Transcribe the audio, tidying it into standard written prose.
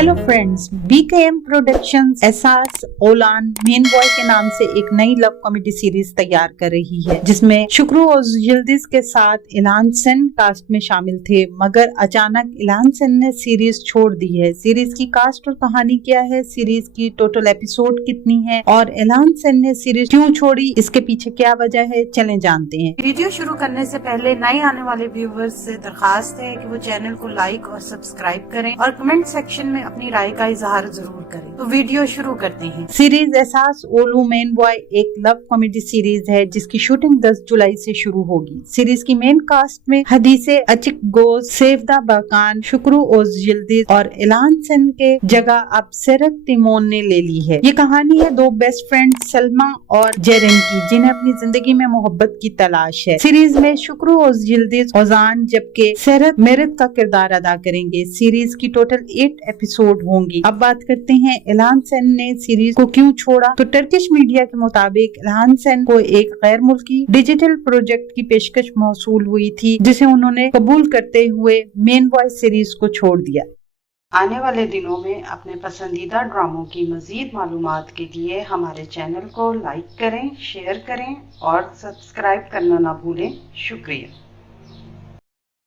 Hello friends, BKM productions एहसास ओलान main boy के नाम से एक नई लव कॉमेडी सीरीज तैयार कर रही है, जिसमें शुक्रू और यिल्दिज के साथ इलान सेन कास्ट में शामिल थे, मगर अचानक इलान सेन ने सीरीज छोड़ दी है। सीरीज की कास्ट और कहानी क्या है, सीरीज की टोटल एपिसोड कितनी है और इलान सेन ने सीरीज क्यों छोड़ी, इसके पीछे क्या वजह है, चलें जानते हैं। वीडियो शुरू करने से पहले नए आने वाले व्यूवर्स से दरखास्त है कि वो चैनल को लाइक और सब्सक्राइब करें और कमेंट सेक्शन में अपनी राय का इजहार जरूर करें। तो वीडियो शुरू करते हैं। सीरीज एहसास ओलू मेन बॉय एक लव कॉमेडी सीरीज है, जिसकी शूटिंग 10 जुलाई से शुरू होगी। सीरीज की मेन कास्ट में हदीसे अचिक गोज, सेफदा बकान, शुक्रू ओज यिल्दिज और इलान सेन के जगह अब सेरत तिमोन ने ले ली है। ये कहानी है दो बेस्ट फ्रेंड सलमा और जेरिन की, जिन्हें अपनी जिंदगी में मोहब्बत की तलाश है। सीरीज में शुक्रू ओज यिल्दिज ओजान जबकि सेरत मेरित का किरदार अदा करेंगे। सीरीज की टोटल 8 एपिसोड होंगी। अब बात करते हैं इलान सेन ने सीरीज को क्यों छोड़ा। तो टर्किश मीडिया के मुताबिक इलान सेन को एक गैर मुल्की डिजिटल प्रोजेक्ट की पेशकश मौसूल हुई थी, जिसे उन्होंने कबूल करते हुए मेन बॉय सीरीज को छोड़ दिया। आने वाले दिनों में अपने पसंदीदा ड्रामों की मजीद मालूमात के लिए हमारे चैनल को लाइक करें, शेयर करें और सब्सक्राइब करना ना भूलें। शुक्रिया।